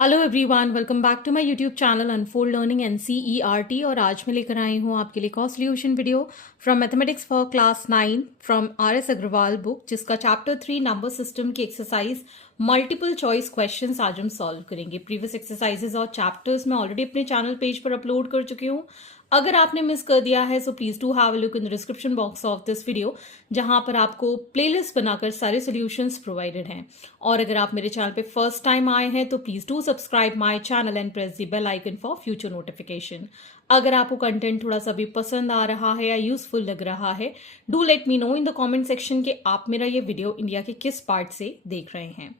Hello everyone, welcome back to my YouTube channel unfold learning NCERT। और आज मैं लेकर आई हूँ आपके लिए cost solution video from mathematics for class 9 from RS Agarwal book, जिसका चैप्टर 3 नंबर सिस्टम की एक्सरसाइज मल्टीपल चॉइस क्वेश्चंस आज हम सॉल्व करेंगे। प्रीवियस एक्सरसाइजेज और चैप्टर्स मैं ऑलरेडी अपने चैनल पेज पर अपलोड कर चुकी हूँ। अगर आपने मिस कर दिया है so please do have a look in the description box of this video, जहां पर आपको प्लेलिस्ट बनाकर सारे सॉल्यूशंस प्रोवाइडेड हैं। और अगर आप मेरे चैनल पे फर्स्ट टाइम आए हैं तो please do subscribe my channel and press the bell icon for future notification. अगर आपको कंटेंट थोड़ा सा भी पसंद आ रहा है या यूजफुल लग रहा है, do let me know in the comment section कि आप मेरा ये वीडियो इंडिया के किस पार्ट से देख रहे हैं।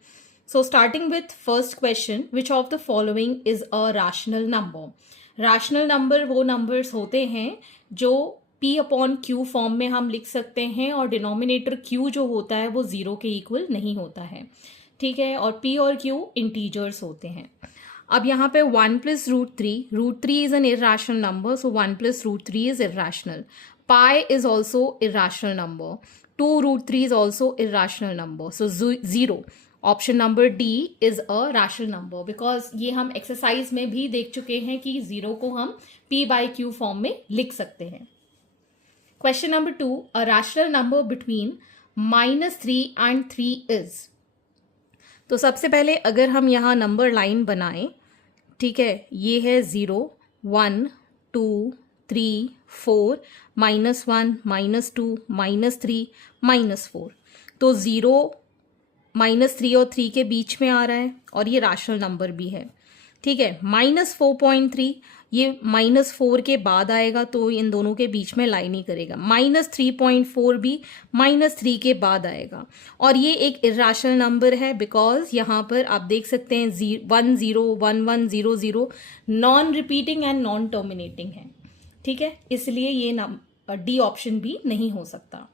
So starting with first question, which of the following is a rational number. Rational number वो नंबर्स होते हैं जो P अपॉन Q फॉर्म में हम लिख सकते हैं और डिनोमिनेटर Q जो होता है वो जीरो के इक्वल नहीं होता है, ठीक है। और P और Q इंटीजर्स होते हैं। अब यहाँ पे 1 plus root three is an irrational number, so 1 plus root three is irrational. Pi is also irrational number, 2 root three is also irrational number, so 0। Option number D is a rational number, because ये हम exercise में भी देख चुके हैं कि zero को हम P बाई Q फॉर्म में लिख सकते हैं। Question number 2, a rational number between -3 and 3 is. तो सबसे पहले अगर हम यहाँ नंबर लाइन बनाएं, ठीक है, ये है 0, 1, 2, 3, 4, -1, -2, -3, -4। तो 0 -3 और 3 के बीच में आ रहा है और ये रैशनल नंबर भी है, ठीक है। -4.3 ये -4 के बाद आएगा तो इन दोनों के बीच में लाइन ही करेगा। -3.4 भी -3 के बाद आएगा और ये एक इर्रेशनल नंबर है, बिकॉज यहाँ पर आप देख सकते हैं 1 0 1 1 0 0 non repeating and non terminating है, ठीक है। इसलिए ये डी ऑप्शन भी नहीं हो सकता।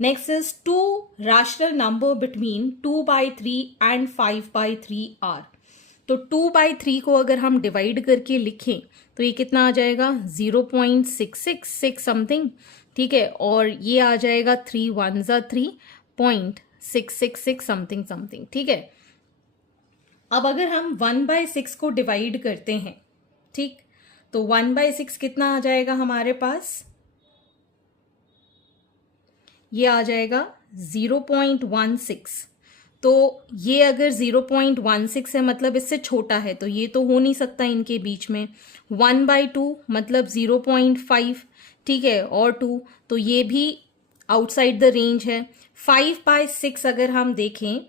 Next is 2 rational number between 2/3 and 5/3 are। तो 2/3 को अगर हम डिवाइड करके लिखें तो ये कितना आ जाएगा, 0.666 समथिंग, ठीक है। और ये आ जाएगा 3 1 3.666 समथिंग समथिंग, ठीक है। अब अगर हम 1/6 को डिवाइड करते हैं, ठीक, तो 1/6 कितना आ जाएगा हमारे पास, ये आ जाएगा 0.16। तो ये अगर 0.16 है मतलब इससे छोटा है, तो ये तो हो नहीं सकता इनके बीच में। 1/2 मतलब 0.5, ठीक है, और 2 तो ये भी आउटसाइड द रेंज है। 5/6 अगर हम देखें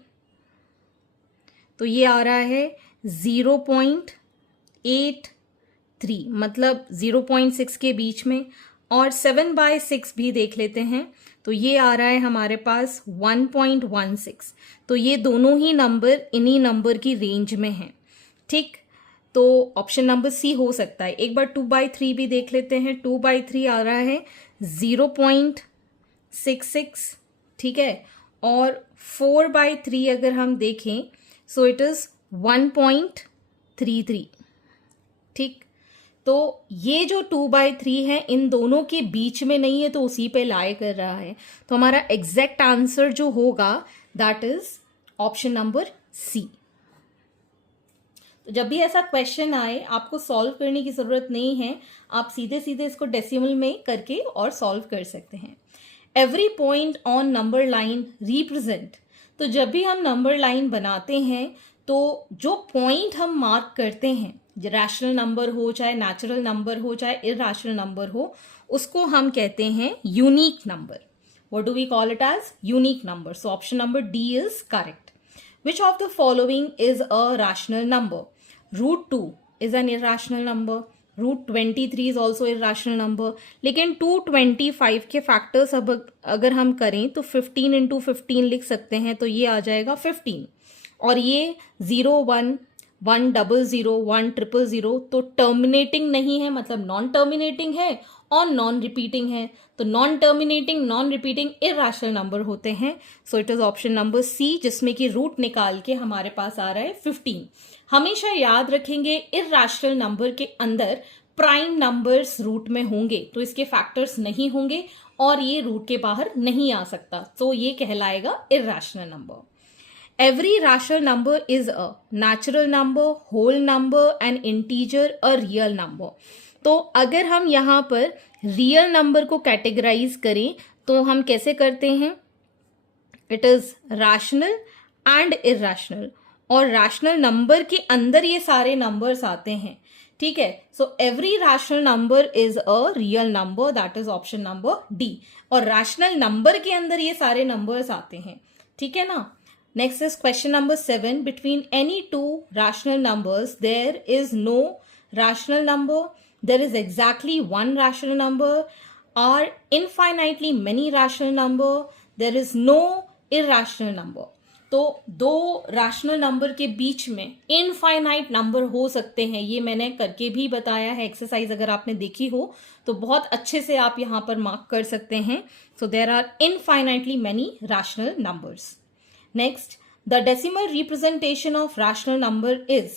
तो ये आ रहा है 0.83, मतलब 0.6 के बीच में। और 7/6 भी देख लेते हैं तो ये आ रहा है हमारे पास 1.16। तो ये दोनों ही नंबर इन्हीं नंबर की रेंज में हैं, ठीक। तो ऑप्शन नंबर सी हो सकता है। एक बार 2/3 भी देख लेते हैं। 2/3 आ रहा है 0.66, ठीक है। और 4/3 अगर हम देखें सो इट इज 1.33, ठीक। तो ये जो 2/3 है इन दोनों के बीच में नहीं है तो उसी पे लाई कर रहा है। तो हमारा एग्जैक्ट आंसर जो होगा that is option number C. तो जब भी ऐसा क्वेश्चन आए आपको सॉल्व करने की जरूरत नहीं है, आप सीधे सीधे इसको डेसिमल में करके और सॉल्व कर सकते हैं। Every point on number line represent. तो जब भी हम नंबर लाइन बनाते हैं तो जो पॉइंट हम मार्क करते हैं, रैशनल नंबर हो चाहे नेचुरल नंबर हो चाहे इरैशनल नंबर हो, उसको हम कहते हैं unique number. What do we call it as, unique number. So option number D is correct. Which of the following is a rational number. √2 is an irrational number, √23 is also irrational number. लेकिन 225 के factors अब अगर हम करें तो 15 × 15 लिख सकते हैं, तो ये आ जाएगा 15। और ये 0 1 1 0 1 000 तो टर्मिनेटिंग नहीं है, मतलब नॉन टर्मिनेटिंग है और नॉन रिपीटिंग है। तो non terminating non repeating irrational number होते हैं। So it is option number C, जिसमें कि रूट निकाल के हमारे पास आ रहा है 15। हमेशा याद रखेंगे इरैशनल नंबर के अंदर प्राइम नंबर्स रूट में होंगे तो इसके फैक्टर्स नहीं होंगे और ये रूट के बाहर नहीं आ सकता, तो ये कहलाएगा irrational number. Every rational number is a natural number, whole number, an integer, a real number. तो अगर हम यहाँ पर रियल नंबर को कैटेगराइज करें तो हम कैसे करते हैं? It is rational and irrational, और रैशनल नंबर के अंदर ये सारे नंबर्स आते हैं, ठीक है। So every rational number is a real number, that is option number D. और रैशनल नंबर के अंदर ये सारे नंबर्स आते हैं, ठीक है ना। Next is question number 7, between any two rational numbers there is no rational number, there is exactly one rational number, or infinitely many rational number, there is no irrational number. तो दो rational number के बीच में infinite number हो सकते हैं, ये मैंने करके भी बताया है एक्सरसाइज, अगर आपने देखी हो तो बहुत अच्छे से आप यहां पर मार्क कर सकते हैं। So there are infinitely many rational numbers. Next, the decimal representation of rational number is,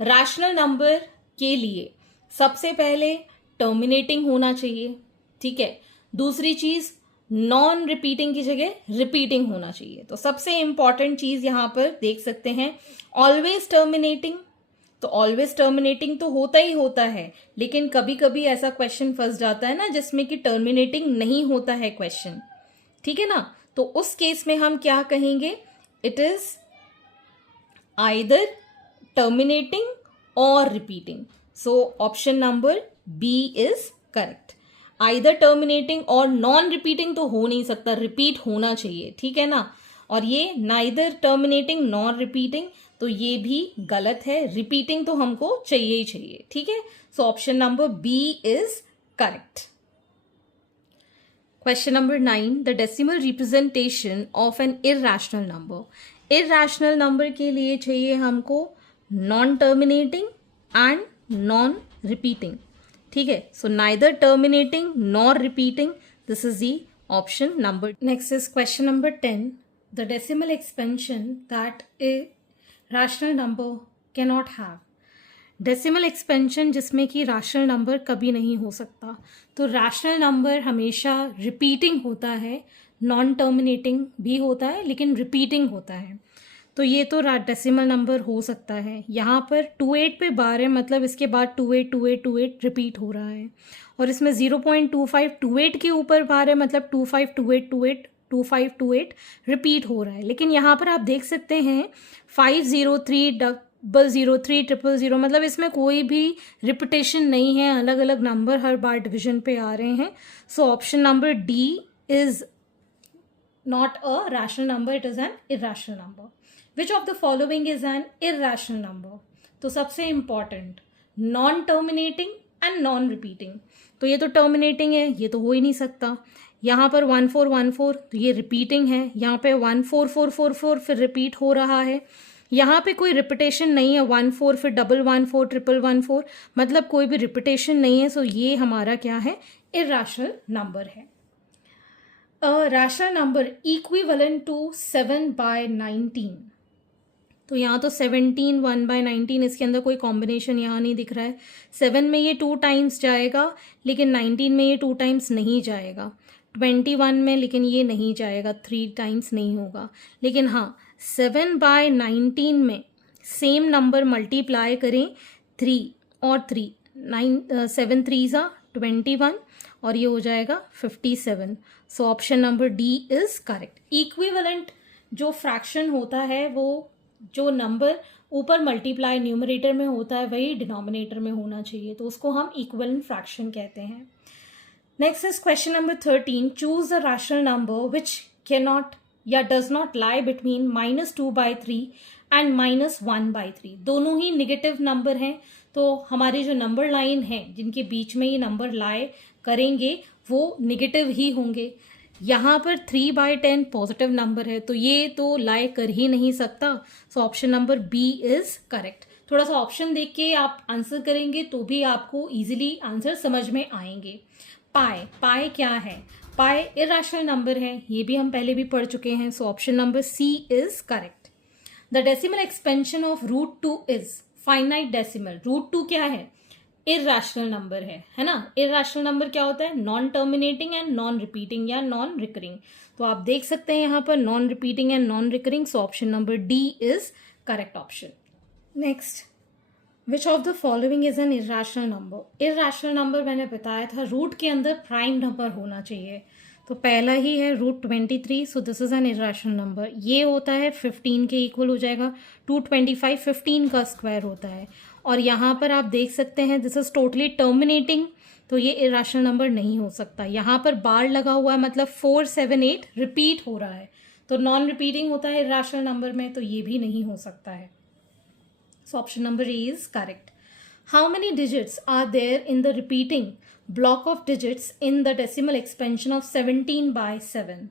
rational number के लिए सबसे पहले टर्मिनेटिंग होना चाहिए, ठीक है। दूसरी चीज, नॉन रिपीटिंग की जगह रिपीटिंग होना चाहिए। तो सबसे इंपॉर्टेंट चीज यहां पर देख सकते हैं, ऑलवेज टर्मिनेटिंग। तो ऑलवेज टर्मिनेटिंग तो होता ही होता है, लेकिन कभी कभी ऐसा क्वेश्चन फंस जाता है ना जिसमें कि टर्मिनेटिंग नहीं होता है क्वेश्चन, ठीक है ना। तो उस केस में हम क्या कहेंगे? It is either terminating or repeating. So option number B is correct. Either terminating or non repeating तो हो नहीं सकता, रिपीट होना चाहिए, ठीक है ना। और ये नाइदर टर्मिनेटिंग नॉन रिपीटिंग, तो ये भी गलत है, रिपीटिंग तो हमको चाहिए ही चाहिए, ठीक है। So option number B is correct. Question number 9, the decimal representation of an irrational number. Irrational number के लिए चाहिए हमको non terminating and non repeating, ठीक है। So neither terminating nor repeating, this is the option number. Next is question number 10, the decimal expansion that a rational number can not have. Decimal expansion जिसमें कि rational number कभी नहीं हो सकता। तो rational number हमेशा रिपीटिंग होता है, नॉन टर्मिनेटिंग भी होता है, लेकिन रिपीटिंग होता है। तो ये तो डेसिमल नंबर हो सकता है। यहाँ पर 28 पे बार है, मतलब इसके बाद 28 28 28 रिपीट हो रहा है, और इसमें 0.25 28 के ऊपर बार है, मतलब 25 28 28 25 28 रिपीट हो रहा है। लेकिन यहाँ पर आप देख सकते हैं 503 003 000, मतलब इसमें कोई भी रिपीटेशन नहीं है, अलग अलग नंबर हर बार डिवीजन पे आ रहे हैं। So option number D is not a rational number, it is an irrational number. Which of the following is an irrational number? तो सबसे important, non terminating and non repeating. तो ये तो टर्मिनेटिंग है, ये तो हो ही नहीं सकता। यहाँ पर 1414, तो ये रिपीटिंग है। यहाँ पे 14444 फिर रिपीट हो रहा है। यहाँ पे कोई रिपीटेशन नहीं है, 14 फिर 114 111, मतलब कोई भी रिपीटेशन नहीं है। सो ये हमारा क्या है? इरैशनल नंबर है। Rational number equivalent to 7/19। तो यहाँ तो 17 1/19, इसके अंदर कोई कॉम्बिनेशन यहाँ नहीं दिख रहा है। 7 में ये 2 टाइम्स जाएगा, लेकिन 19 में ये 2 टाइम्स नहीं जाएगा। 21 में लेकिन ये नहीं जाएगा, 3 टाइम्स नहीं होगा। लेकिन हाँ, 7/19 में सेम नंबर मल्टीप्लाई करें 3 और 3, 7 3 21, और ये हो जाएगा 57। सो option number D is correct. Equivalent जो फ्रैक्शन होता है, वो जो नंबर ऊपर मल्टीप्लाई न्यूमरेटर में होता है वही डिनोमिनेटर में होना चाहिए, तो उसको हम इक्विवेलेंट फ्रैक्शन कहते हैं। Next is question number 13, choose the rational number which can not या does not lie between -2/3 and -1/3। दोनों ही निगेटिव नंबर हैं, तो हमारी जो नंबर लाइन है जिनके बीच में ये नंबर लाई करेंगे वो निगेटिव ही होंगे। यहाँ पर 3/10 पॉजिटिव नंबर है, तो ये तो लाई कर ही नहीं सकता। So option number B is correct. थोड़ा सा ऑप्शन देख के आप आंसर करेंगे तो भी आपको इजीली आंसर समझ में आएंगे। पाई, पाई क्या है? पाई इरैशनल नंबर है, ये भी हम पहले भी पढ़ चुके हैं। So option number C is correct. The decimal expansion of √2 is finite decimal. √2 क्या है? इरैशनल नंबर है ना। इरैशनल नंबर क्या होता है? Non terminating and non repeating या नॉन रिकरिंग। तो आप देख सकते हैं यहाँ पर non repeating and non recurring, so option number D is correct option. Next, which of the following is an irrational number? Irrational number मैंने बताया था रूट के अंदर प्राइम नंबर होना चाहिए, तो पहला ही है root 23, so this is an irrational number. ये होता है 15 के इक्वल हो जाएगा, 225 15 का स्क्वायर होता है। और यहाँ पर आप देख सकते हैं दिस इज टोटली टर्मिनेटिंग, तो ये इरैशनल नंबर नहीं हो सकता। यहाँ पर बार लगा हुआ है मतलब 4 7 8 रिपीट हो रहा है, तो नॉन रिपीटिंग होता है इरैशनल नंबर में, तो ये भी नहीं हो सकता है। So option number A is correct. How many digits are there in the repeating block of digits in the decimal expansion of 17/7?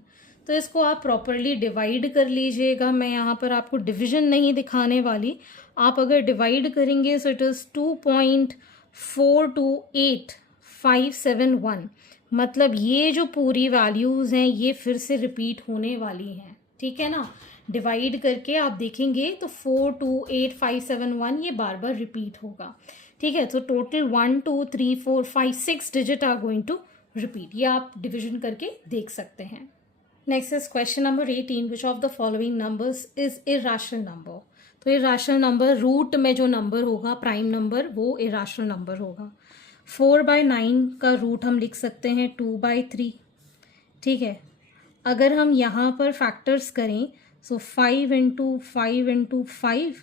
तो इसको आप प्रॉपरली डिवाइड कर लीजिएगा। मैं यहाँ पर आपको डिवीजन नहीं दिखाने वाली, आप अगर डिवाइड करेंगे सो इट इज़ 2.428,571। मतलब ये जो पूरी वैल्यूज़ हैं ये फिर से रिपीट होने वाली हैं, ठीक है ना। डिवाइड करके आप देखेंगे तो 428,571 ये बार बार रिपीट होगा, ठीक है। तो total 1 2 3 4 5 6 digit are going to repeat, ये आप डिविजन करके देख सकते हैं। Next is question number 18, which of the following numbers is irrational number? तो इरैशनल नंबर रूट में जो नंबर होगा प्राइम नंबर वो इरैशनल नंबर होगा। 4/9 का रूट हम लिख सकते हैं 2/3, ठीक है। अगर हम यहाँ पर फैक्टर्स करें सो 5 × 5 × 5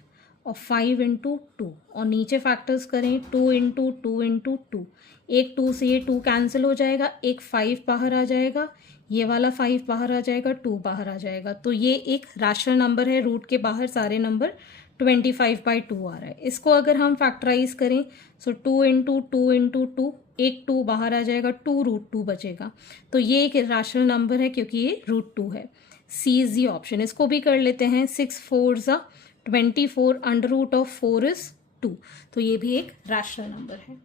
और 5 × 2, और नीचे फैक्टर्स करें 2 × 2 × 2, एक 2 से ये 2 कैंसिल हो जाएगा, एक 5 बाहर आ जाएगा, ये वाला 5 बाहर आ जाएगा, 2 बाहर आ जाएगा, तो ये एक रैशनल नंबर है। रूट के बाहर सारे नंबर 25/2 आ रहा है। इसको अगर हम फैक्टराइज करें सो 2 × 2 × 2, एक 2 बाहर आ जाएगा, 2√2 बचेगा, तो ये एक रैशनल नंबर है क्योंकि ये √2 है। सी इज दी ऑप्शन। इसको भी कर लेते हैं, 6 4 24, √4 इज 2, तो ये भी एक रैशनल नंबर है,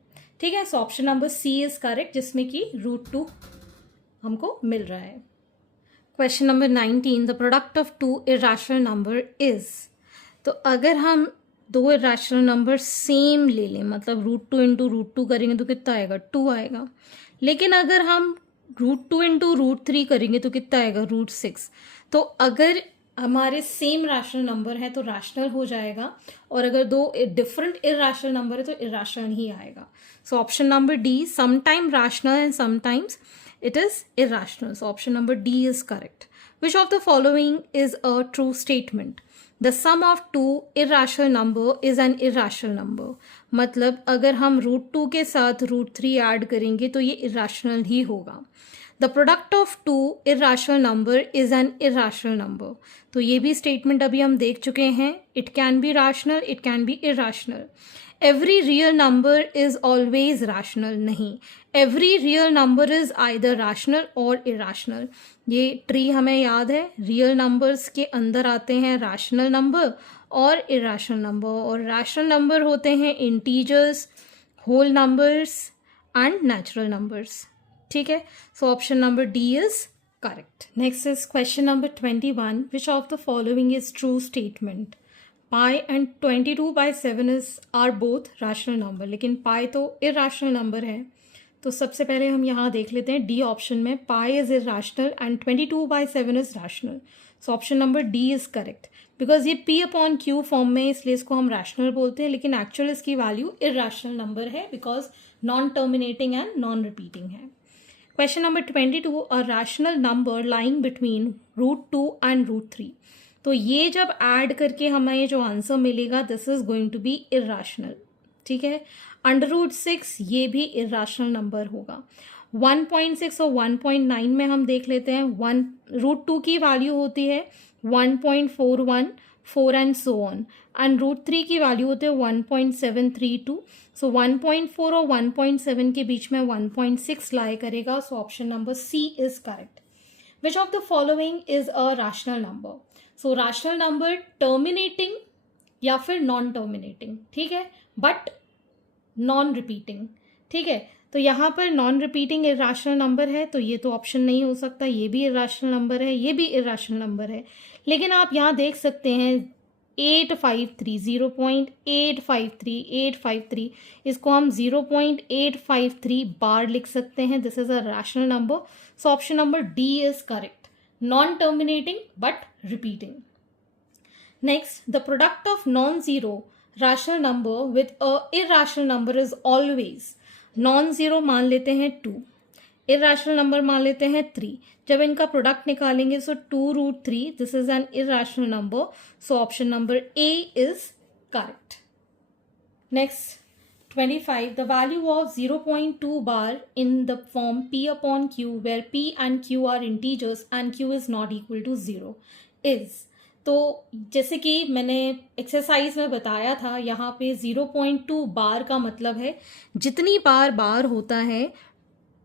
ठीक है। So option number C is correct, जिसमें कि √2 हमको मिल रहा है। Question number 19, the product of 2 irrational number is. तो अगर हम 2 इरैशनल नंबर सेम ले लें, मतलब √2 × √2 करेंगे तो कितना आएगा? 2 आएगा। लेकिन अगर हम √2 × √3 करेंगे तो कितना आएगा? √6। तो अगर हमारे सेम रैशनल नंबर है तो रैशनल हो जाएगा, और अगर दो डिफरेंट इरैशनल नंबर है तो इरैशनल ही आएगा। सो option number D, sometime rational and sometimes it is irrational. So option number D is correct. Which of the following is a true statement? The sum of two irrational number is an irrational number. मतलब अगर हम √2 के साथ √3 add करेंगे तो ये irrational ही होगा। The product of two irrational number is an irrational number. तो ये भी statement अभी हम देख चुके हैं। It can be rational, it can be irrational. Every real number is always rational, नहीं, every real number is either rational और irrational। ये ट्री हमें याद है, रियल नंबर्स के अंदर आते हैं रैशनल नंबर और इरैशनल नंबर, और रैशनल नंबर होते हैं integers, whole numbers and natural numbers, ठीक है। So option number D is correct. Next is question number 21, which of the following is true statement? Pi and 22/7 are both rational number, लेकिन pi तो irrational number है, तो सबसे पहले हम यहाँ देख लेते हैं डी ऑप्शन में, pi is irrational and 22/7 is rational. So option number D is correct, because ये P/Q फॉर्म में, इसलिए इसको हम रैशनल बोलते हैं, लेकिन एक्चुअल इसकी वैल्यू इरैशनल नंबर है because non terminating and non repeating है। Question number 22, a rational number lying between √2 and √3। तो ये जब ऐड करके हमें जो आंसर मिलेगा this is going to be irrational, ठीक है। √6 ये भी इरैशनल नंबर होगा। 1.6 और 1.9 में हम देख लेते हैं, √2 की वैल्यू होती है 1.41, 4 एंड सो ऑन, एंड √3 की वैल्यू होती है 1.732। सो 1.4 और 1.7 के बीच में 1.6 लाई करेगा। So option number C is correct. Which of the following is a rational number? So rational number terminating या फिर नॉन टर्मिनेटिंग, ठीक है, बट नॉन रिपीटिंग, ठीक है। तो यहाँ पर नॉन रिपीटिंग इरैशनल नंबर है, तो ये तो ऑप्शन नहीं हो सकता, ये भी इरैशनल नंबर है, ये भी इरैशनल नंबर है। लेकिन आप यहाँ देख सकते हैं 0.853, 0.853, इसको हम 0.853 बार लिख सकते हैं. This is a rational number. So option number D is correct. Non terminating but repeating. Next, the product of non-zero rational number with a irrational number is always. Non-zero मान लेते हैं 2, irrational number मान लेते हैं 3. जब इनका product निकालेंगे सो 2√3, this is N irrational number. So option number A is correct. Next, 25. The value of 0.2 bar in the form P upon Q where P and Q are integers and Q is not equal to 0 is. तो जैसे कि मैंने exercise में बताया था, यहाँ पे 0.2 बार का मतलब है जितनी बार बार होता है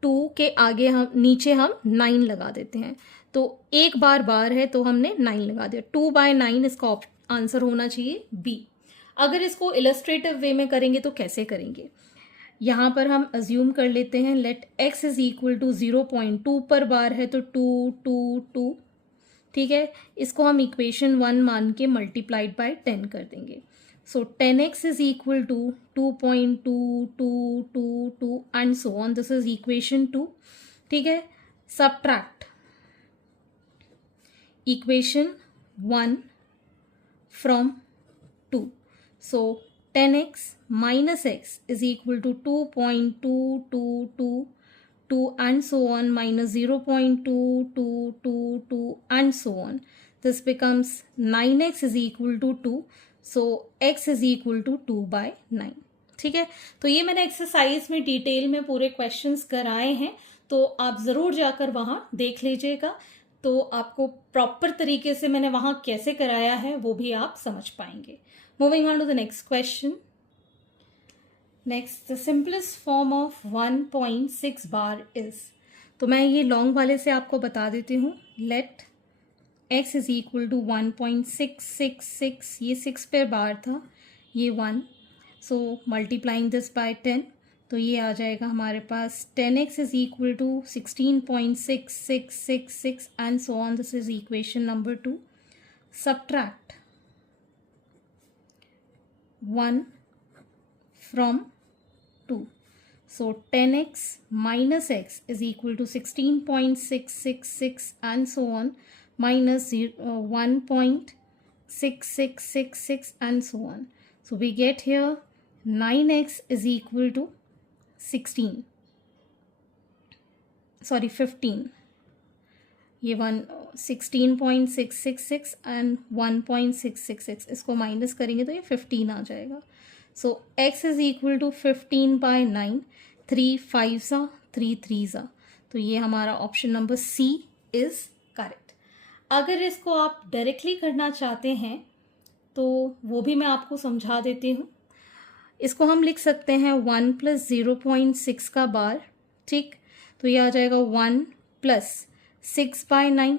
2 के आगे हम नीचे हम 9 लगा देते हैं. तो एक बार बार है तो हमने 9 लगा दिया. 2/9 इसका आंसर होना चाहिए बी. अगर इसको इलस्ट्रेटिव वे में करेंगे तो कैसे करेंगे? यहाँ पर हम अज्यूम कर लेते हैं let x is equal to 0.2 पर बार है तो 2 2 2. ठीक है, इसको हम इक्वेशन 1 मान के मल्टीप्लाइड बाय 10 कर देंगे. So 10x is equal to 2.2222 and so on. This is equation 2. ठीक है, सबट्रैक्ट इक्वेशन 1 फ्रॉम 2. सो 10x minus x is equal to 2.2222 and so on minus 0.2222 and so on. This becomes 9x is equal to 2. So x is equal to 2/9. ठीक है, तो ये मैंने exercise में detail में पूरे क्वेश्चंस कराए हैं, तो आप ज़रूर जाकर वहाँ देख लीजिएगा. तो आपको प्रॉपर तरीके से मैंने वहाँ कैसे कराया है वो भी आप समझ पाएंगे. Moving on to the next question. Next, the simplest form of 1.6 bar is. तो मैं ये लॉन्ग वाले से आपको बता देती हूँ. Let x is equal to 1.666, ये 6 पे बार था, ये 1. सो मल्टीप्लाइंग दिस बाय 10, तो ये आ जाएगा हमारे पास 10x is equal to 16.6666 and so on. This is equation number 2. Subtract 1 from 2. So 10x minus x is equal to 16.666 and so on minus 1.6666 and so on. So we get here 9x is equal to 15. ये 16.666 and 1.666, इसको minus करेंगे तो ये 15 आ जाएगा. So x is equal to 15/9. 3 5 3 3. तो ये हमारा option number C is correct. अगर इसको आप डायरेक्टली करना चाहते हैं तो वो भी मैं आपको समझा देती हूँ. इसको हम लिख सकते हैं 1 + 0.6 का बार. ठीक, तो ये आ जाएगा 1 + 6/9.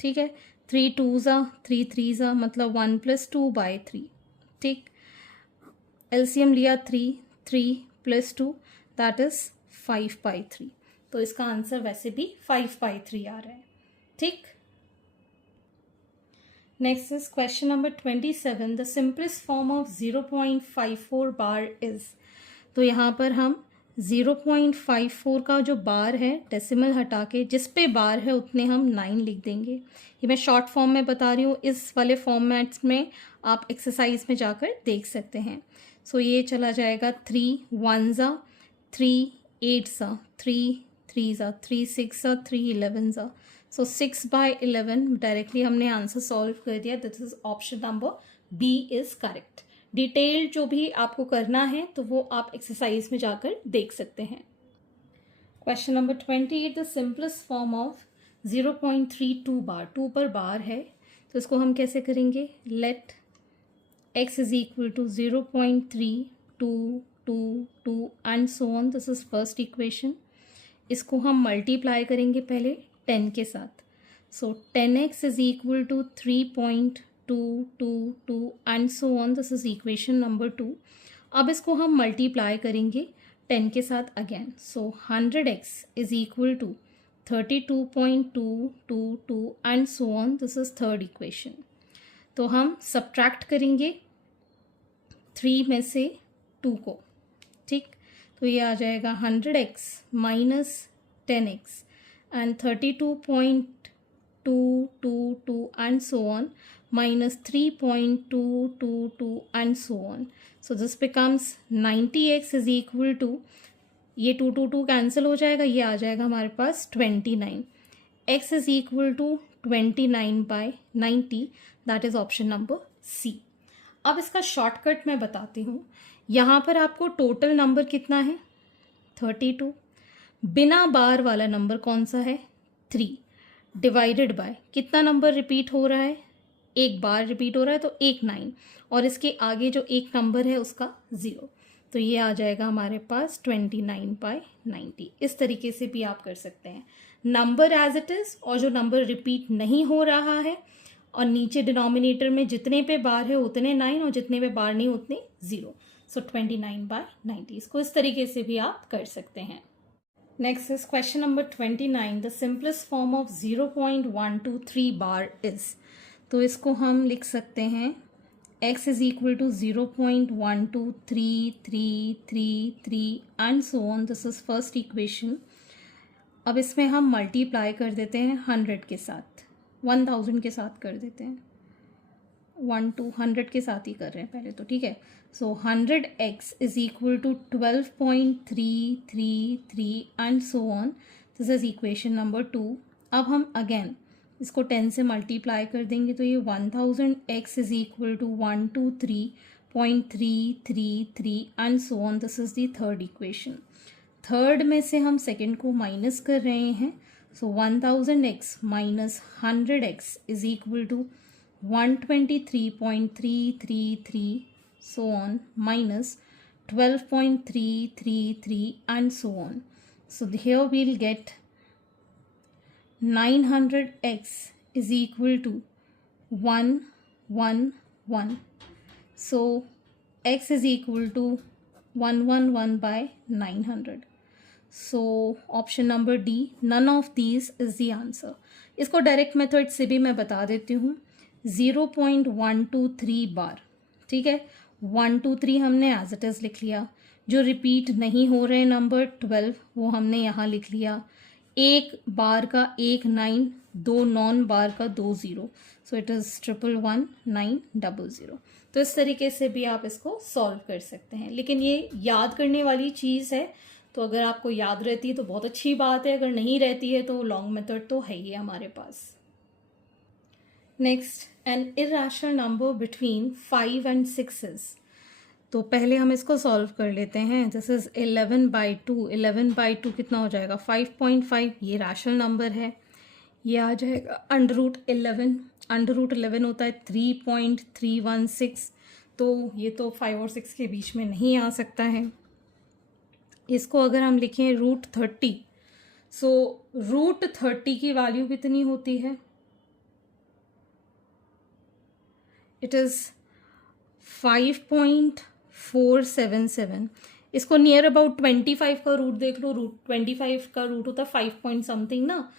ठीक है, 3 2 3 3 मतलब 1 + 2/3. ठीक, एलसीएम लिया 3 + 2 दैट इज 5/3. तो इसका आंसर वैसे भी 5/3 आ रहा है. ठीक, next is question number 27. The simplest form of 0.54 bar is. तो यहाँ पर हम 0.54 का जो बार है डेसिमल हटा के जिस पे बार है उतने हम 9 लिख देंगे. ये मैं शॉर्ट फॉर्म में बता रही हूँ, इस वाले फॉर्मेट्स में आप एक्सरसाइज में जाकर देख सकते हैं. सो ये चला जाएगा 3 1 3 8 3 3 3 6 3 11. सो 6/11 डायरेक्टली हमने आंसर सॉल्व कर दिया. This is option number B is correct. Detail जो भी आपको करना है तो वो आप एक्सरसाइज में जाकर देख सकते हैं. Question number 28. The simplest form of 0.32 bar. 2 पर बार है तो इसको हम कैसे करेंगे? Let x is equal to 0.3222 and so on. This is first equation. इसको हम मल्टीप्लाई करेंगे पहले 10 के साथ. So 10x is equal to 3.222 and so on. This is equation number 2. अब इसको हम मल्टीप्लाई करेंगे 10 के साथ again. So 100x is equal to 32.222 and so on. This is third equation. तो हम सब्ट्रैक्ट करेंगे 3 में से 2 को, ठीक। तो ये आ जाएगा 100x minus 10x and 32.222 and so on minus 3.222 and so on. So this becomes 90x is equal to, ये 2 कैंसिल हो जाएगा, ये आ जाएगा हमारे पास 29. x is equal to 29 by 90, that is option number C. अब इसका शॉर्टकट मैं बताती हूँ. यहाँ पर आपको टोटल नंबर कितना है 32, बिना बार वाला नंबर कौन सा है 3, डिवाइडेड बाय कितना नंबर रिपीट हो रहा है, एक बार रिपीट हो रहा है तो 1 9, और इसके आगे जो एक नंबर है उसका 0. तो ये आ जाएगा हमारे पास 29 बाय 90. इस तरीके से भी आप कर सकते हैं, नंबर एज इट इज़, और जो नंबर रिपीट नहीं हो रहा है और नीचे डिनोमिनेटर में जितने पे बार है उतने 9 और जितने पे बार नहीं उतने 0. सो 29 बाय 90. इसको इस तरीके से भी आप कर सकते हैं. Next is question number 29. The simplest form of 0.123 bar is. तो इसको हम लिख सकते हैं x is equal to 0.123333 and so on. This is first equation. अब इसमें हम मल्टीप्लाई कर देते हैं 100 के साथ, 1000 के साथ कर देते हैं, 100 के साथ ही कर रहे हैं पहले तो, ठीक है. So 100x is equal to 12.333 and so on. This is equation number 2. अब हम अगेन इसको 10 से मल्टीप्लाई कर देंगे तो ये 1000x is equal to 123.333 and so on. This is the third equation. Third में से हम सेकेंड को माइनस कर रहे हैं. So 1000x minus 100x is equal to 123.333 so on minus 12.333 and so on. So here we'll get 900x is equal to 111. So x is equal to 111 by 900. So option number D, none of these is the answer. इसको direct method से भी मैं बता देती हूँ. 0.123 बार, ठीक है. 123 हमने एज इट इज़ लिख लिया. जो रिपीट नहीं हो रहे नंबर 12 वो हमने यहाँ लिख लिया. एक बार का 1 9, 2 नॉन बार का 2 0. सो इट इज़ 111,900. तो इस तरीके से भी आप इसको सॉल्व कर सकते हैं. लेकिन ये याद करने वाली चीज़ है, तो अगर आपको याद रहती है तो बहुत अच्छी बात है, अगर नहीं रहती है तो लॉन्ग मेथड तो है ही हमारे पास. Next, an irrational number between 5 and 6. तो पहले हम इसको सॉल्व कर लेते हैं. This is 11/2. 11/2 कितना हो जाएगा 5.5. ये रैशनल नंबर है. ये आ जाएगा √11. √11 होता है 3.316. तो ये तो 5 और 6 के बीच में नहीं आ सकता है. इसको अगर हम लिखें √30, सो √30 की वैल्यू कितनी होती है, इट इज़ 5.477. इसको नियर अबाउट 25 का रूट देख लो. √25 का रूट होता है 5 पॉइंट समथिंग ना.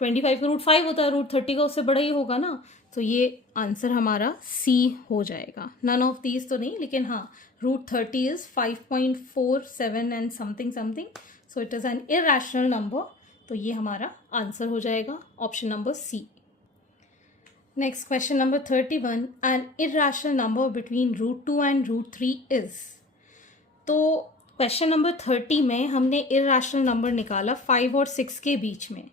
25 का रूट 5 होता है, √30 का उससे बड़ा ही होगा ना. तो ये आंसर हमारा सी हो जाएगा. नन ऑफ दीज तो नहीं, लेकिन हाँ √30 is 5.47 and something something. So it is an irrational number. तो ये हमारा आंसर हो जाएगा option number C. Next, question number 31. An irrational number between √2 and √3 is. तो क्वेश्चन नंबर 30 में हमने इर्रेशनल नंबर निकाला 5 और 6 के बीच में,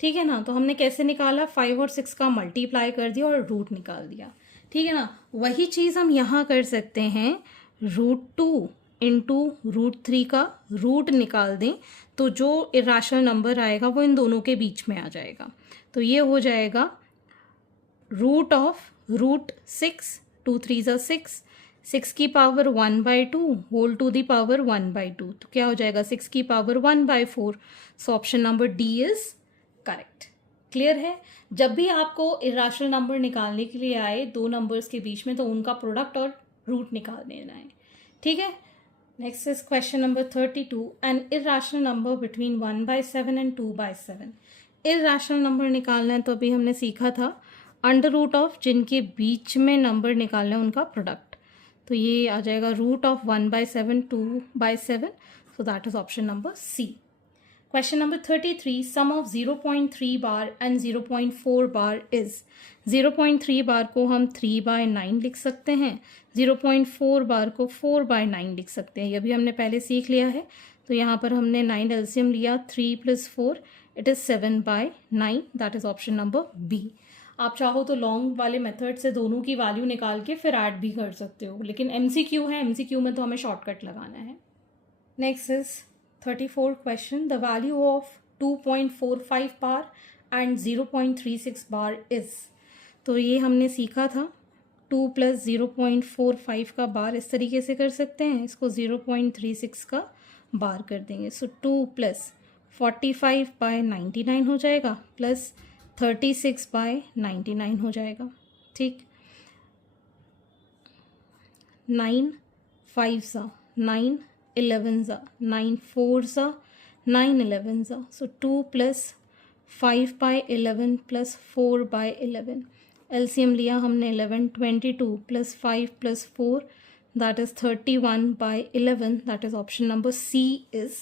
ठीक है ना. तो हमने कैसे निकाला, 5 और 6 का मल्टीप्लाई कर दिया और रूट निकाल दिया, ठीक है ना. वही चीज़ हम यहाँ कर सकते हैं. √2 इंटू √3 का रूट निकाल दें तो जो इर्रेशनल नंबर आएगा वो इन दोनों के बीच में आ जाएगा. तो ये हो जाएगा रूट ऑफ √6, 2 3 are 6, 6 की power 1/2 whole to the power 1/2. तो क्या हो जाएगा 6 की power 1/4. So option number D is correct. Clear है. जब भी आपको इर्रेशनल नंबर निकालने के लिए आए दो नंबर्स के बीच में, तो उनका प्रोडक्ट और रूट निकाल देना है, ठीक है. Next is question number 32. N irrational number between 1/7 and 2/7. Irrational number निकालना है तो अभी हमने सीखा था अंडर रूट ऑफ जिनके बीच में नंबर निकालना है उनका प्रोडक्ट, तो ये आ जाएगा root of 1/7 2/7, so that is option number C. Question number 33, sum of 0.3 bar and 0.4 bar is, 0.3 बार को हम 3/9 लिख सकते हैं, 0.4 बार को 4/9 लिख सकते हैं, ये भी हमने पहले सीख लिया है। तो यहाँ पर हमने 9 एलसीएम लिया, 3 + 4 it is 7/9, that is option number B. आप चाहो तो लॉन्ग वाले मेथड से दोनों की वैल्यू निकाल के फिर ऐड भी कर सकते हो, लेकिन MCQ है, MCQ में तो हमें शॉर्टकट लगाना है। Next is 34 question, the value of 2.45 bar and 0.36 bar is, तो ये हमने सीखा था 2 + 0.45 का बार इस तरीके से कर सकते हैं, इसको 0.36 का बार कर देंगे। सो 2 + 45/99 हो जाएगा प्लस 36/99 हो जाएगा, ठीक। 9 5 9 11 9 4 9 11, so 2 + 5/11 + 4/11, LCM लिया हमने 11, 22 + 5 + 4 that is 31/11, that is option number C is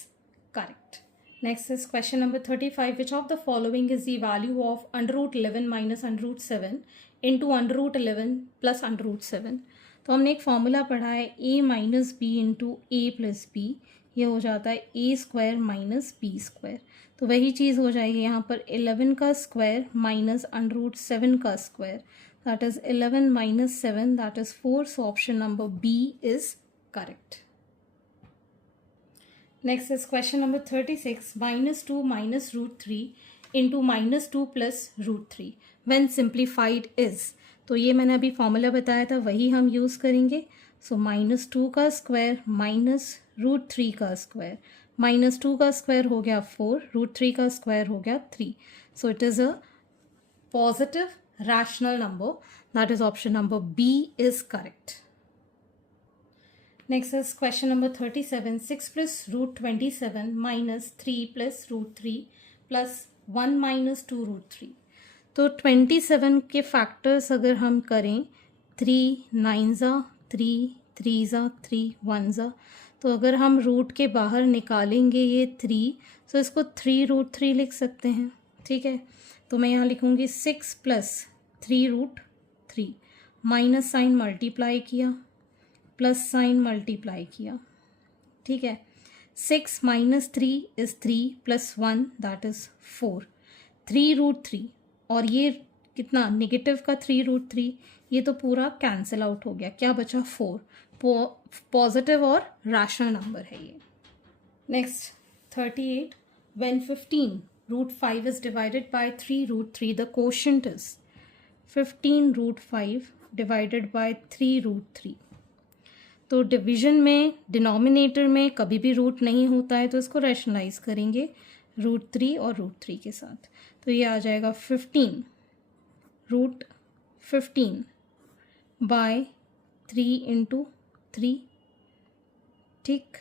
correct. Next is question number 35, which of the following is the value of √11 - √7 into √11 + √7। तो हमने एक फॉर्मूला पढ़ा है a - b into a + b, ये हो जाता है a² - b², तो वही चीज़ हो जाएगी यहाँ पर 11 का स्क्वायर माइनस √7 का square, that is 11 - 7 that is 4, so option number B is correct. Next is question number 36, -2 - √3 into -2 + √3 when simplified is, तो ये मैंने अभी फॉर्मूला बताया था वही हम यूज़ करेंगे। सो -2 का स्क्वायर माइनस √3 का स्क्वायर, -2 का स्क्वायर हो गया 4, √3 का स्क्वायर हो गया 3, so it is a positive rational number, that is option number B is correct. Next is question number 37, 6 + √27 - 3 + √3 + 1 - 2 √3, तो 27 के फैक्टर्स अगर हम करें 3 9 3 3 3 1, तो अगर हम रूट के बाहर निकालेंगे ये 3, तो इसको 3 √3 लिख सकते हैं, ठीक है। तो मैं यहाँ लिखूँगी 6 + 3 √3, माइनस साइन मल्टीप्लाई किया प्लस साइन मल्टीप्लाई किया, ठीक है। 6 - 3 इज़ 3 + 1 दैट इज़ 4, 3 √3 और ये कितना नेगेटिव का 3 √3, ये तो पूरा कैंसिल आउट हो गया, क्या बचा 4, पॉजिटिव और रैशनल नंबर है ये। Next 38, when 15 √5 is divided by 3 √3 the quotient is 15 √5 divided by 3 √3, तो डिवीजन में डिनोमिनेटर में कभी भी रूट नहीं होता है, तो इसको रैशनलाइज करेंगे √3 और √3 के साथ, तो ये आ जाएगा 15 √15 बाय 3 × 3, ठीक।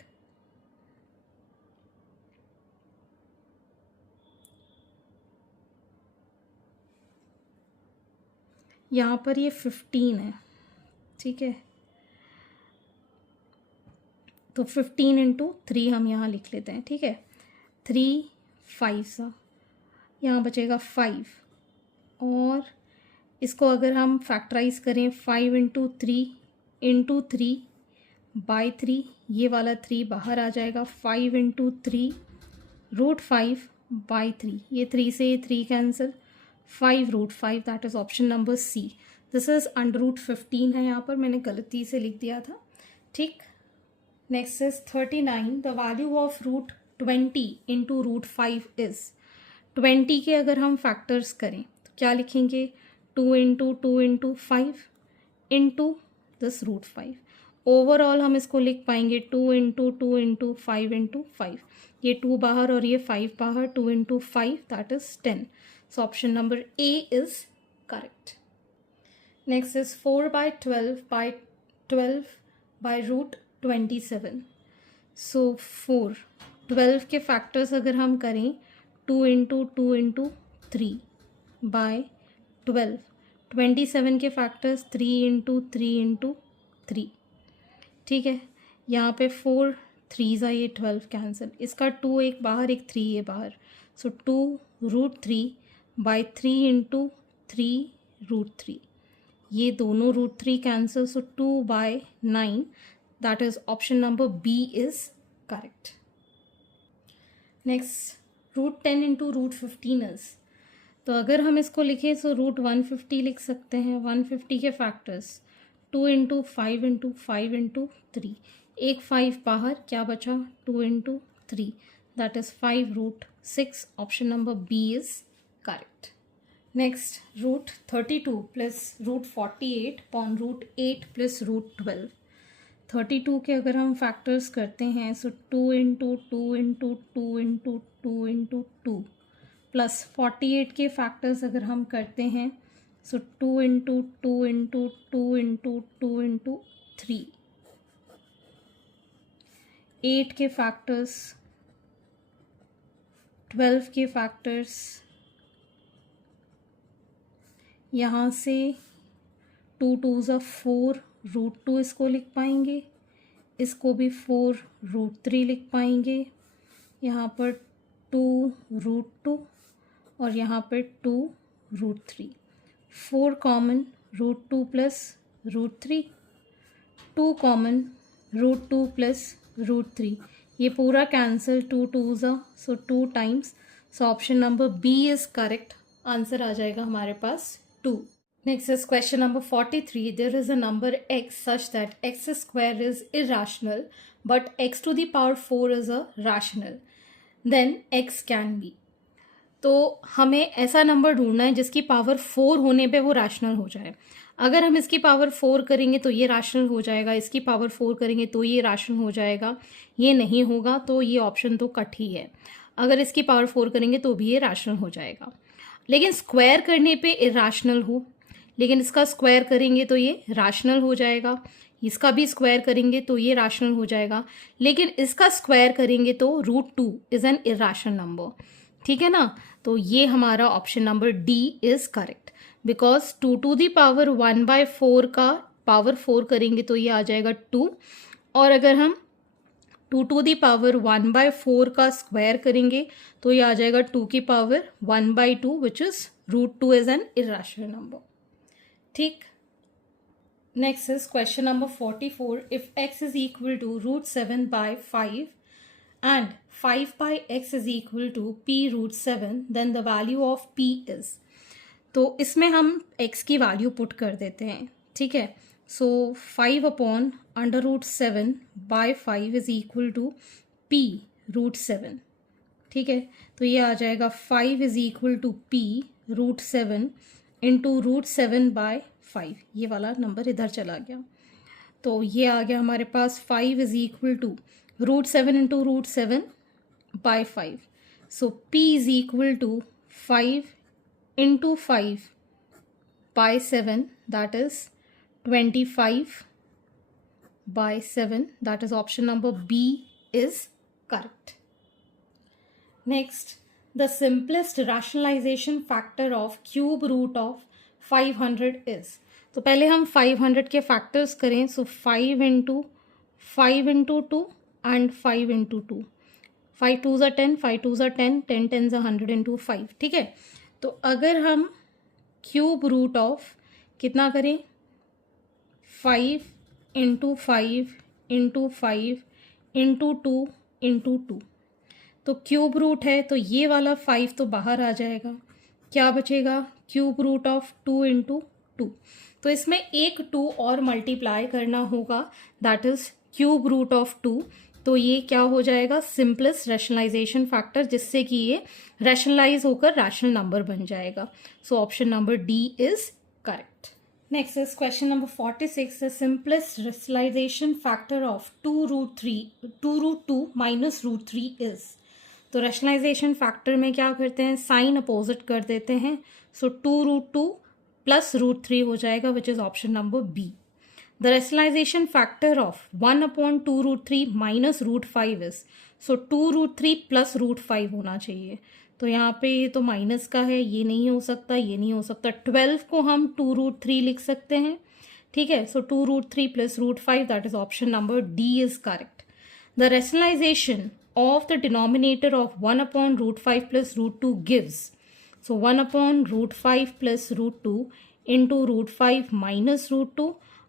यहाँ पर ये 15 है, ठीक है, तो 15 × 3 हम यहाँ लिख लेते हैं, ठीक है। 3 5 यहाँ बचेगा 5, और इसको अगर हम फैक्टराइज करें 5 × 3 × 3 बाय 3, ये वाला 3 बाहर आ जाएगा, 5 × 3 √5 बाय 3, ये 3 से ये 3 cancel, 5 √5 that is option number C. This is √15 है, यहाँ पर मैंने गलती से लिख दिया था, ठीक। Next is 39, the value of √20 into √5 is, 20 के अगर हम फैक्टर्स करें तो क्या लिखेंगे, 2 × 2 × 5 इंटू दिस √5, ओवरऑल हम इसको लिख पाएंगे 2 × 2 × 5 × 5, ये 2 बाहर और ये 5 बाहर, 2 × 5 that is 10, so option number A is correct. Next is 4/12 by √27, so 12 के फैक्टर्स अगर हम करें 2 × 2 × 3 बाय 12, 27 के फैक्टर्स 3 इंटू 3 इंटू 3, ठीक है। यहाँ पे 4 3s ये 12 कैंसिल, इसका 2 एक बाहर एक 3 ये बाहर, सो 2√3/3 इंटू 3√3, ये दोनों √3 cancel, so 2/9, that is option number B is correct. Next √10 into √15 is, तो अगर हम इसको लिखें तो √150 लिख सकते हैं। 150 के फैक्टर्स 2 इंटू 5 इंटू 5 इंटू 3, एक 5 बाहर, क्या बचा 2 into 3, that is 5√6, option number B is correct. Next √32 plus √48 upon √8 plus √12, 32 के अगर हम फैक्टर्स करते हैं so 2 into 2 into 2 into 2 into 2, plus 48 के फैक्टर्स अगर हम करते हैं so 2 into 2 into 2 into 2 into 3, 8 के फैक्टर्स, 12 के फैक्टर्स, यहाँ से 2 2s 4 √2 इसको लिख पाएंगे, इसको भी 4√3 लिख पाएंगे, यहाँ पर 2√2 और यहाँ पर 2√3, 4 कॉमन √2 प्लस √3, 2 कॉमन √2 प्लस √3, ये पूरा cancel, 2 2s so 2 times, so option number B is correct, answer आ जाएगा हमारे पास 2। Next is question number 43. There is a number x such that x square is irrational but x to the power 4 is a rational. Then x can be. तो हमें ऐसा number ढूंढना है जिसकी power 4 होने पे वो रैशनल हो जाए। अगर हम इसकी पावर 4 करेंगे तो ये रैशनल हो जाएगा, इसकी पावर 4 करेंगे तो ये रैशनल हो जाएगा, ये नहीं होगा तो ये ऑप्शन तो कट ही है। अगर इसकी पावर 4 करेंगे तो भी ये रैशनल हो जाएगा, लेकिन स्क्वायर करने पे इरैशनल हो, लेकिन इसका स्क्वायर करेंगे तो ये रैशनल हो जाएगा, इसका भी स्क्वायर करेंगे तो ये रैशनल हो जाएगा, लेकिन इसका स्क्वायर करेंगे तो √2 इज एन इरैशनल नंबर, ठीक है ना। तो ये हमारा option number D is correct, because 2 to the power 1/4 का पावर 4 करेंगे तो ये आ जाएगा 2, और अगर हम 2 टू दी पावर 1/4 का स्क्वायर करेंगे तो ये आ जाएगा 2 की power 1/2 which is √2 is an irrational number, ठीक। Next is question number 44. If x is equal to √7/5 and 5/x is equal to p√7 then the value of p is, तो इसमें हम x की वैल्यू पुट कर देते हैं, ठीक है। सो 5/√7/5 इज इक्वल टू p√7, ठीक है। तो ये आ जाएगा 5 is equal to p√7 into √7/5, ये वाला नंबर इधर चला गया, तो ये आ गया हमारे पास 5 is equal to √7 into √7/5, so p is equal to 5 into 5/7, that is 25/7, that is option number B is correct. Next, the simplest rationalization factor of cube root of 500 is, तो पहले हम 500 के फैक्टर्स करें, सो 5 into 5 into 2 and 5 into 2, 5 2s 10, 5 2s 10, 10 10s 100 into 5, ठीक है। तो अगर हम क्यूब रूट ऑफ कितना करें, 5 इंटू 5 इंटू 5 इंटू 2 इंटू 2, तो क्यूब रूट है तो ये वाला 5 तो बाहर आ जाएगा, क्या बचेगा, क्यूब रूट ऑफ 2 इंटू 2, तो इसमें एक 2 और मल्टीप्लाई करना होगा, that is cube root of 2, तो ये क्या हो जाएगा, सिंपलेस्ट रैशनलाइजेशन फैक्टर, जिससे कि ये रैशनलाइज होकर रैशनल नंबर बन जाएगा। So option number D is correct. Next is question number 46. The simplest rationalization factor of 2√2 minus √3 is, तो रैशनलाइजेशन फैक्टर में क्या करते हैं, साइन अपोजिट कर देते हैं, सो 2√2 प्लस √3 हो जाएगा, which is option number B. The rationalization factor of 1/2√3 minus √5 is, so 2√3 plus √5 होना चाहिए, तो यहाँ पे ये तो माइनस का है, ये नहीं हो सकता, ये नहीं हो सकता। 12 को हम 2√3 लिख सकते हैं, ठीक है। So 2√3 plus √5, that is option number D is correct. The rationalization of the denominator of 1 upon √5 plus √2 gives, so 1 upon √5 plus √2 into √5 minus √2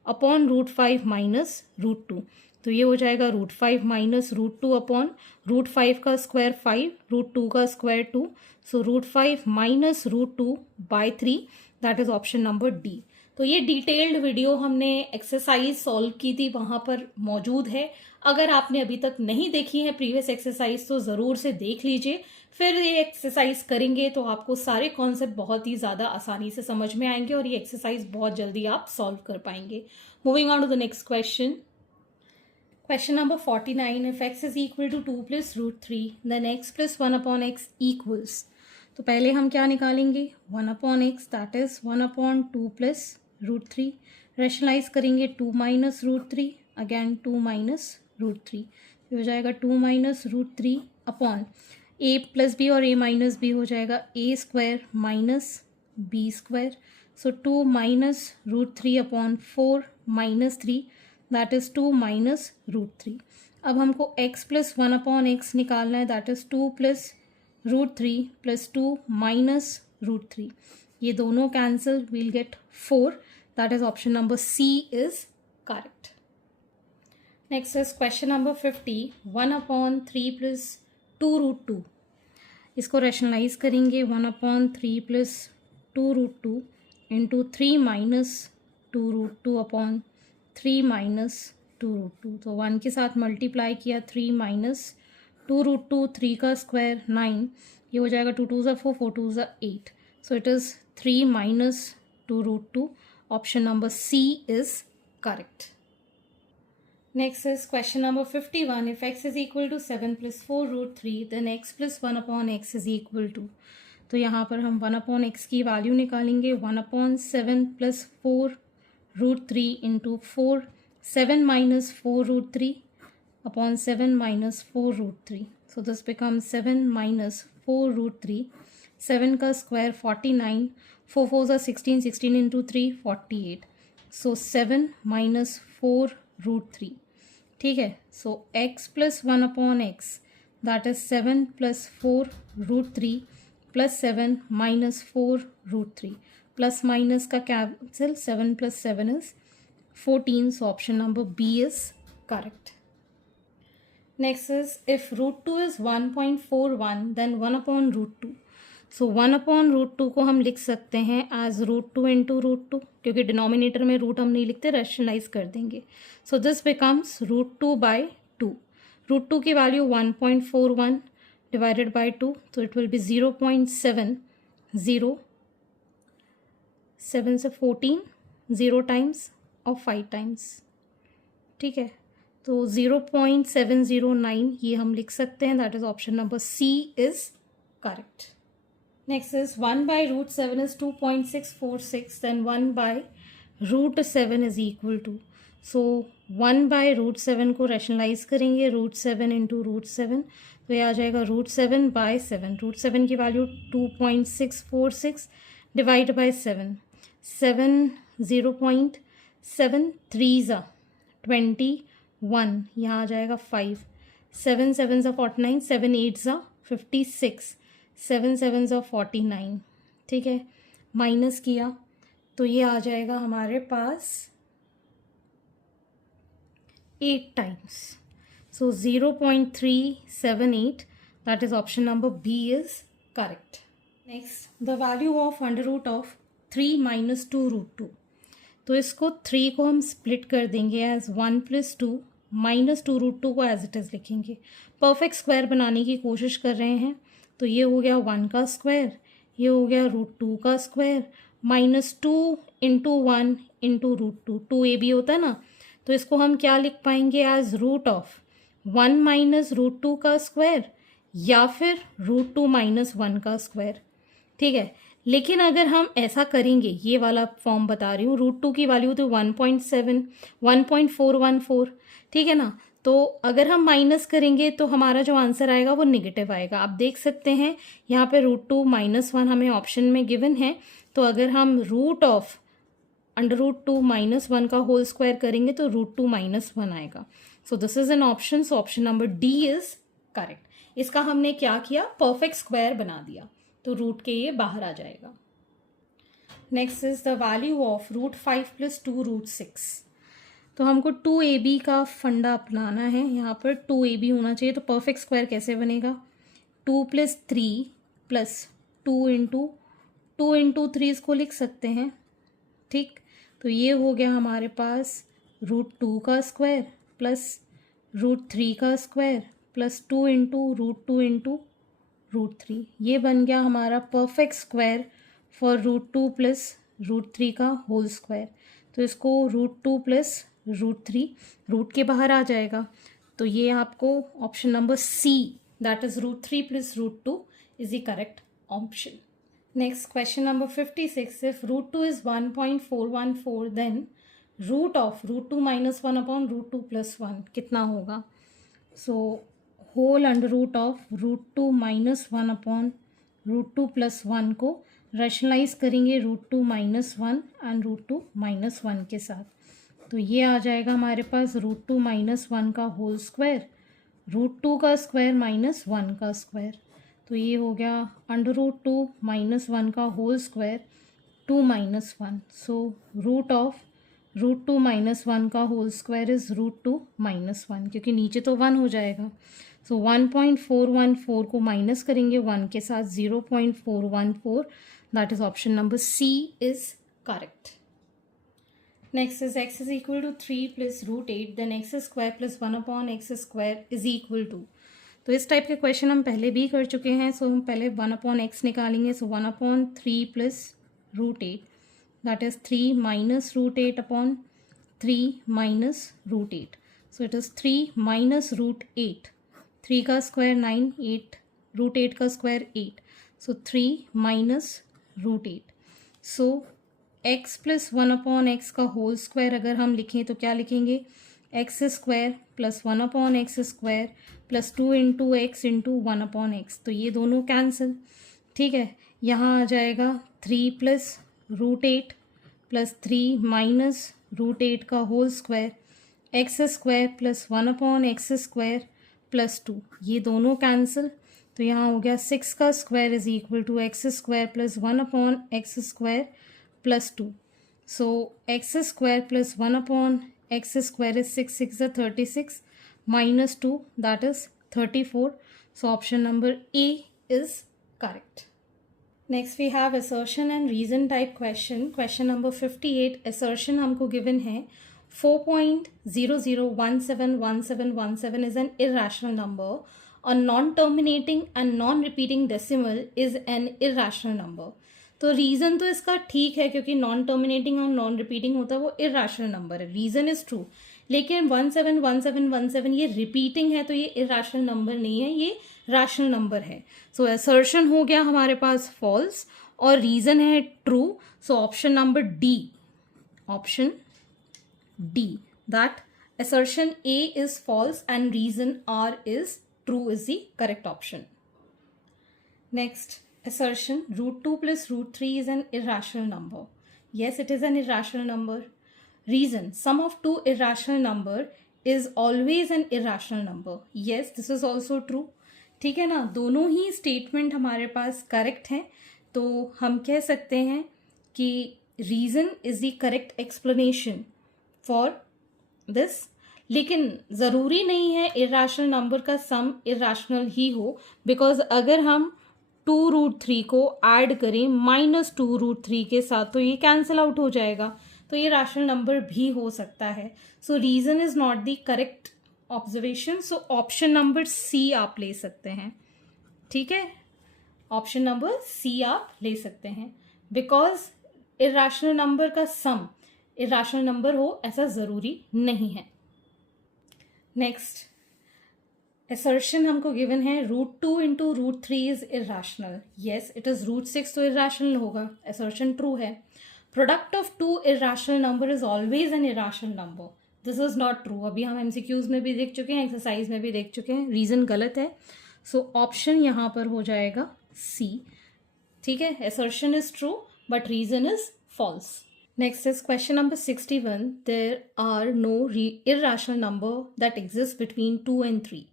upon √5 minus √2, तो ये हो जाएगा √5 minus √2 अपॉन √5 का स्क्वायर 5, √2 का square 2, so √5 minus √2 by 3, that is option number D. तो ये detailed video हमने exercise solve की थी, वहां पर मौजूद है। अगर आपने अभी तक नहीं देखी है प्रीवियस एक्सरसाइज तो ज़रूर से देख लीजिए, फिर ये एक्सरसाइज करेंगे तो आपको सारे कॉन्सेप्ट बहुत ही ज़्यादा आसानी से समझ में आएंगे और ये एक्सरसाइज बहुत जल्दी आप सॉल्व कर पाएंगे। Moving on to the next question. Question number 49, if x is equal to 2 plus √3 then x plus 1 upon x equals, तो पहले हम क्या निकालेंगे 1 upon x, that is 1 upon 2 plus √3, rationalize करेंगे 2 माइनस √3, अगैन 2 माइनस √3, हो जाएगा 2 minus √3 upon a plus b और a minus b हो जाएगा a square minus b square, so 2 minus √3 upon 4 minus 3, that is 2 minus √3। अब हमको x प्लस 1 अपॉन एक्स निकालना है, that is 2 plus √3 plus 2 minus √3, ये दोनों cancel, we'll get 4, that is option number C is correct. Next is question number 50, 1 upon 3 plus 2√2, इसको rationalize करेंगे 1 upon 3 plus 2√2 into 3 minus 2√2 upon 3 minus 2√2, तो 1 के साथ multiply किया 3 माइनस 2√2, 3 का स्क्वायर 9, ये हो जाएगा 2 2 ज़ा 4, 4 2 ज़ा 8, so it is 3 minus 2√2, option number C is correct. Next is question number 51. If x is equal to 7 plus 4√3, then x plus 1 upon x is equal to, तो यहाँ पर हम 1 upon x की वैल्यू निकालेंगे 1 upon 7 plus 4√3 into 4, 7 minus 4√3 upon 7 minus 4√3, so this becomes 7 minus 4√3, 7 का square 49, 4 4 are 16, 16 into 3 48, so 7 minus 4√3, ठीक है। So x plus 1 upon x, that is 7 plus 4√3 plus 7 minus 4√3, plus minus का cancel, 7 plus 7 is 14, so option number B is correct. Next is if √2 is 1.41 then 1 upon √2, so 1 upon √2 को हम लिख सकते हैं as √2 into √2, क्योंकि denominator में root हम नहीं लिखते, रैशनलाइज कर देंगे, सो दिस बिकम्स √2 बाई 2, √2 की वैल्यू 1.41 डिवाइडेड बाई 2, तो इट विल बी 0.7, 7 से 14, 0 टाइम्स और 5 टाइम्स, ठीक है, तो 0.709 ये हम लिख सकते हैं, that is option number C is correct. Next is 1 by √7 is 2.646, then 1 by √7 is equal to, so 1 by √7 को रैशनलाइज करेंगे √7 इंटू √7, तो ये आ जाएगा √7 बाई 7, √7 की वैल्यू 2.646 डिवाइड बाई 7, 7 0.73 ज़ा 21, यहाँ आ जाएगा 5, 7 7 ज़ा 49, 7 8 ज़ा 56, 7 7 ज़ा 49, ठीक है, माइनस किया तो ये आ जाएगा हमारे पास 8 times, so 0.378, that is option number B is correct. Next, the value of under root of 3 minus 2√2, तो इसको 3 को हम स्प्लिट कर देंगे एज 1 प्लस 2, माइनस 2√2 को एज इट इज़ लिखेंगे, परफेक्ट स्क्वायर बनाने की कोशिश कर रहे हैं, तो ये हो गया 1 का स्क्वायर, ये हो गया √2 का square, minus 2 into 1 into √2, 2ab होता है ना, तो इसको हम क्या लिख पाएंगे एज रूट ऑफ 1 माइनस √2 का स्क्वायर या फिर √2 माइनस 1 का स्क्वायर, ठीक है। लेकिन अगर हम ऐसा करेंगे, ये वाला फॉर्म बता रही हूँ, √2 की वैल्यू तो 1.414, ठीक है ना, तो अगर हम माइनस करेंगे तो हमारा जो आंसर आएगा वो नेगेटिव आएगा। आप देख सकते हैं यहाँ पे √2 -1 हमें ऑप्शन में गिवन है। तो अगर हम √2 -1 का होल स्क्वायर करेंगे तो √2 -1 आएगा। सो this is an option, so option number D is correct. इसका हमने क्या किया, परफेक्ट स्क्वायर बना दिया, तो रूट के ये बाहर आ जाएगा। Next is the value of √5 + 2 √6। तो हमको 2ab का फंडा अपनाना है। यहाँ पर 2ab होना चाहिए। तो परफेक्ट स्क्वायर कैसे बनेगा, 2 + 3 + 2 × 3 इसको लिख सकते हैं, ठीक। तो ये हो गया हमारे पास √2 का स्क्वायर प्लस √3 का स्क्वायर प्लस 2 × √2 × √3। ये बन गया हमारा परफेक्ट स्क्वायर फॉर √2 + √3 का होल स्क्वायर। तो इसको √2 + √3 रूट के बाहर आ जाएगा। तो ये आपको option number C, that is √3 + √2 is the correct option. Next question number 56, if √2 is 1.414 then root of √2 - 1 upon √2 + 1 कितना होगा। So whole under root of √2 - 1 upon √2 + 1 को रैशनलाइज करेंगे √2 - 1 एंड √2 - 1 के साथ। तो ये आ जाएगा हमारे पास √2 - 1 का होल स्क्वायर, √2 का स्क्वायर - 1 का स्क्वायर। तो ये हो गया √2 - 1 का whole square 2 - 1। So root of √2 - 1 का होल स्क्वायर इज √2 - 1, क्योंकि नीचे तो 1 हो जाएगा। सो 1.414 को माइनस करेंगे 1 के साथ, 0.414, that is option number C is correct. Next is x is equal to 3 + √8 then x² + 1 upon x² is equal to। तो इस टाइप के क्वेश्चन हम पहले भी कर चुके हैं। सो हम पहले 1 upon x निकालेंगे। सो 1 upon 3 + √8, that is 3 - √8 upon 3 - √8। So it is 3 - √8, 3 का स्क्वायर 9, 8 √8 का स्क्वायर 8। सो 3 - √8। सो x + 1 upon x का होल स्क्वायर अगर हम लिखें तो क्या लिखेंगे, x² + 1 upon x² + 2 × x × 1 upon x। तो ये दोनों कैंसिल, ठीक है। यहाँ आ जाएगा 3 + √8 + 3 - √8 का whole square, x² + 1 upon x² + 2, ये दोनों कैंसिल। तो यहाँ हो गया 6 का square is equal to x² + 1 upon x² + 2। So x² + 1 upon x² is 6 × 6 = 36 - 2, that is 34. So option number A is correct. Next we have assertion and reason type question. Question number 58, assertion हमको given है 4.00171717 is an irrational number. A non-terminating and non-repeating decimal is an irrational number. तो reason तो इसका ठीक है, क्योंकि non terminating or non repeating होता है, वो इरेशनल नंबर है, रीज़न इज ट्रू। लेकिन 171717 ये रिपीटिंग है, तो ये इरेशनल नंबर नहीं है, ये रैशनल नंबर है। सो असर्शन हो गया हमारे पास फॉल्स और रीज़न है true. So option number D, option D, that assertion A is false and reason R is true is the correct option. Next, assertion √2 + √3 is an irrational number. Yes, it is an irrational number. Reason, sum of two irrational number is always an irrational number. Yes, this is also true. ठीक है ना, दोनों ही statement हमारे पास correct हैं। तो हम कह सकते हैं कि reason is the correct explanation for this. लेकिन ज़रूरी नहीं है इरेशनल नंबर का सम इरेशनल ही हो, बिकॉज अगर हम 2√3 को ऐड करें -2 √3 के साथ तो ये कैंसिल आउट हो जाएगा, तो ये रैशनल नंबर भी हो सकता है। So reason is not the correct observation. So option number C आप ले सकते हैं, ठीक है, ऑप्शन नंबर सी आप ले सकते हैं, बिकॉज इरेशनल नंबर का सम इरेशनल नंबर हो ऐसा ज़रूरी नहीं है। नेक्स्ट, assertion हमको गिवन है √2 × √3 is irrational. Yes, it is √6 तो इरेशनल होगा, assertion ट्रू है। Product of two irrational number is always an irrational number, this is not true. अभी हम एमसीक्यूज में भी देख चुके हैं, एक्सरसाइज में भी देख चुके हैं, रीज़न गलत है। सो ऑप्शन यहाँ पर हो जाएगा सी। ठीक है, assertion is true but reason is false. Next is question number 61। There are no irrational number that exists between 2 and 3.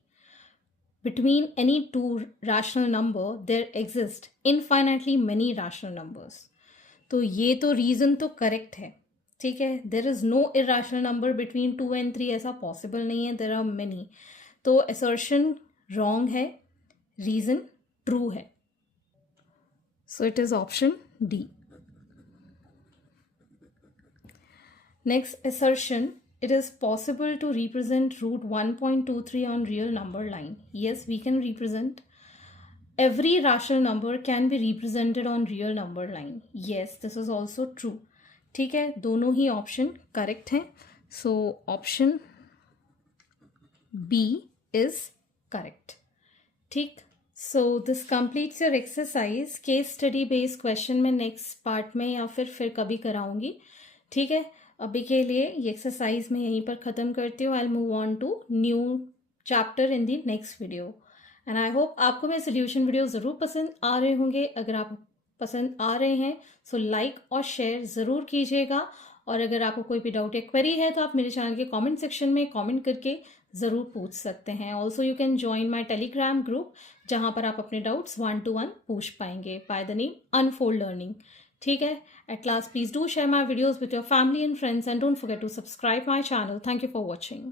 Between any two rational number there exist infinitely many rational numbers. तो ये तो reason तो correct है, ठीक है। There is no irrational number between 2 and 3, ऐसा possible नहीं है, देर आर मेनी। तो असर्शन रॉन्ग है, रीज़न ट्रू है। So it is option D. Next assertion, it is possible to represent root 1.23 on real number line. Yes, we can represent. Every rational number can be represented on real number line. Yes, this is also true. ठीक है, दोनों ही option correct हैं। So option B is correct. ठीक, so this completes your exercise. Case study based question में next part में या फिर कभी कराऊंगी। ठीक है, अभी के लिए ये एक्सरसाइज में यहीं पर ख़त्म करती हूँ। I will move on to new chapter in the next video. And I hope आपको मेरे सोल्यूशन वीडियो ज़रूर पसंद आ रहे होंगे। अगर आप पसंद आ रहे हैं सो लाइक और शेयर ज़रूर कीजिएगा। और अगर आपको कोई भी डाउट या क्वेरी है तो आप मेरे चैनल के कमेंट सेक्शन में कमेंट करके ज़रूर पूछ सकते हैं। Also you can join my Telegram group, जहाँ पर आप अपने डाउट्स 1-to-1 पूछ पाएंगे by the name unfold learning. ठीक है, at last please do share my videos with your family and friends and don't forget to subscribe my channel. Thank you for watching.